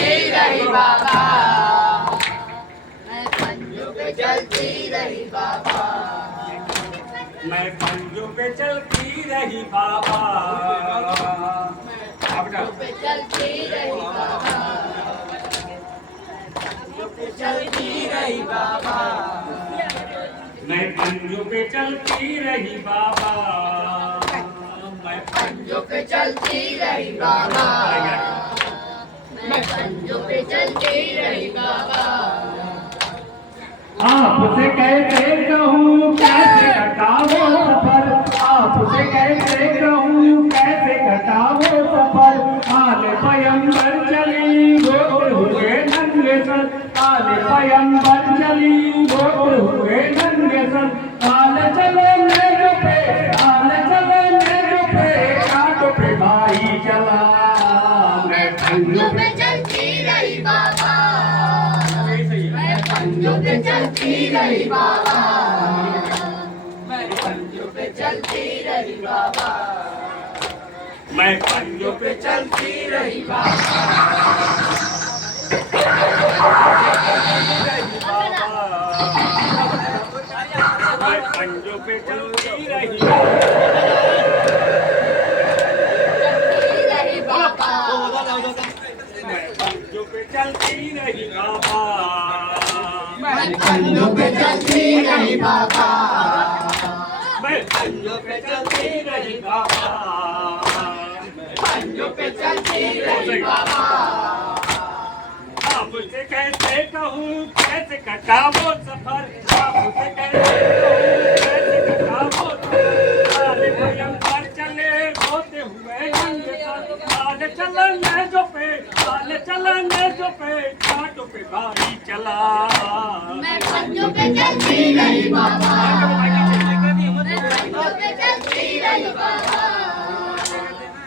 चलती रही बाबा, मैं पंजों पे चलती रही बाबा, मैं पंजों पे चलती रही बाबा, पंजों पे चलती रही बाबा, पंजों पे चलती रही बाबा, मैं पंजों पे चलती रही बाबा, मैं पंजों पे चलती रही बाबा, मैं पंजों पे चलती रही बाबा। आपसे कैसे कहूँ कैसे कटावो सफर, आपसे कैसे कहूँ कैसे कटावो सफर, आल पयंबर चली गोते हुए नंगे सर, आल पयंबर चली गोते हुए नंगे सर, आल चले मेरे पे, आल चले मेरे पे, कांटो पे भाई चला, मैं पंजों पे चलती रही बाबा, मैं पंजों पे चलती रही बाबा, मैं पंजों पे चलती रही बाबा, मैं पंजों पे चलती रही बाबा, मैं पंजों पे चलती रही बाबा, मैं पंजों पे चलती रही बाबा, मैं पंजों पे चलती रही बाबा, मैं पंजों पे चलती रही बाबा, पंजों पे चलती रही बाबा। आपसे कैसे कहूँ कैसे कटावो सफर, आपसे कैसे कहूँ कैसे कटावो सफर, आले भयंकर चले होते हुए नंगे सर, आले चलने जो पे, आले चलने जो पे, कांटों पे भाई चला, मैं पंजों पे चलती रही बाबा, मैं पंजों पे चलती रही बाबा,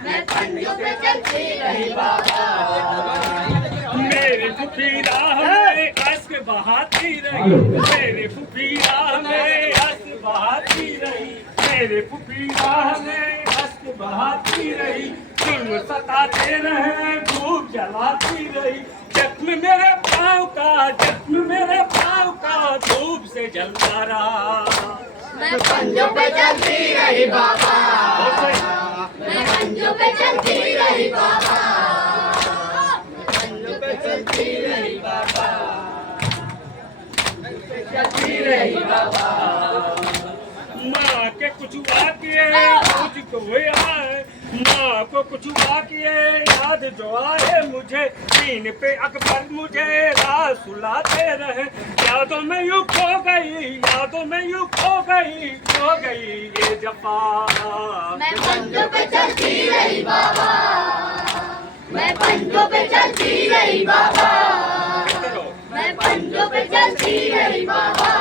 मैं पंजों पे चलती रही बाबा। मेरे फुफी राह में अश्क बहाती रही, मेरे फुफी राह में अश्क बहाती रही, मेरे फुफी राह में अश्क बहाती रही, जुल्म सताते रहे धूप जलाती रही, जख्म मेरे पाँव का, जख्म मेरे पाँव का धूप से जलता रहा, मैं पंजों पे चलती रही बाबा, मैं पंजों पे चलती रही बाबा, पंजों पे चलती रही बाबा, चलती रही बाबा। माँ के कुछ वाक्य मुझको आए, माँ को कुछ वाक्य याद जो आए मुझे, दीन पे अकबर मुझे रात सुलाते रहे, यादों में यूं खो गई, यादों में यूं खो गई ये जफा, मैं पंजों पे चलती रही बाबा, मैं पंजों पे चलती रही बाबा, मैं पंजों पे चलती रही बाबा।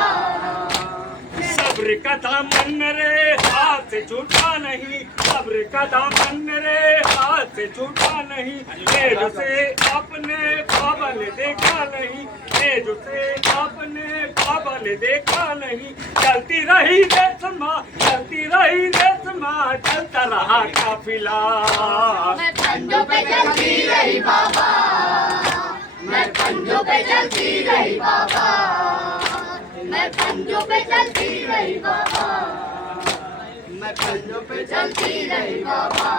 सब्र का दामन मेरे हाथ से छूटा नहीं, सब्र का दामन मेरे हाथ से छूटा नहीं, मेरे से आपने ख्वाबल देखा नहीं, मेरे से आपने ख्वाबल देखा नहीं, चलती रही रेशमा, चलती रही रेशमा, चलता रहा काफिला, मैं पंजों पे चलती रही बाबा, मैं पंजों पे चलती रही बाबा, मैं पंजों पे चलती रही बाबा, मैं पंजों पे चलती रही बाबा।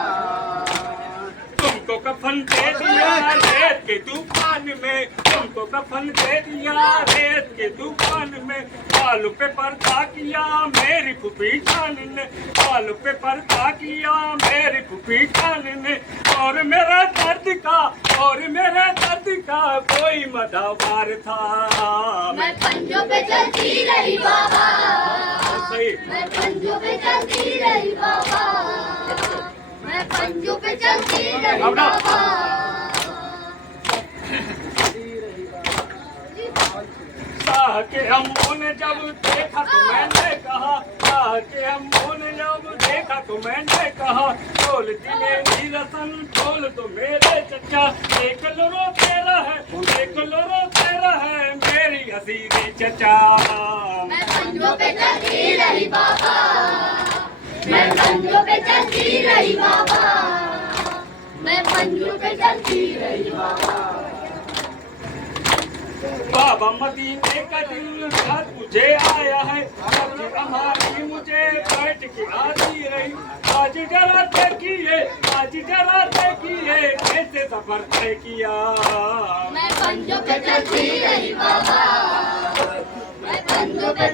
तुमको कफन दे दिया रेत के तूफान में, तुमको कफन दे दिया रेत के तूफान में, बालों पे पर्दा किया मेरी फूफी जान ने, बालों पे पर्दा किया मेरी फूफी जान ने, और मेरे दर्द का, और मेरे दर्द का कोई मदावार था, मैं पंजों पे चलती रही बाबा, सही मैं पंजों पे चलती रही बाबा, मैं पंजों पे चलती रही बाबा। शाह के अम्मू ने जब देखा तो मैंने कहा, शाह के अम्मू ने जब देखा तो मैंने कहा, बोलती मेरी रसन बोल तो मेरे चचा, देख लो रो तेरा है, देख लो रो तेरा है मेरी हसीनी चचा, मैं पंजों पे चलती रही बाबा, मैं पंजों पे चलती रही बाबा, मैं पंजों पे चलती रही बाबा। बाबा मदीने का दिल था तुझे आया है, सब्जी हमारी मुझे बैठ के आती रही। आज जरा देखिए, आज जरा देखिए कैसे सफर तय किया। मैं पंजों पे चलती रही बाबा, मैं पंजों पे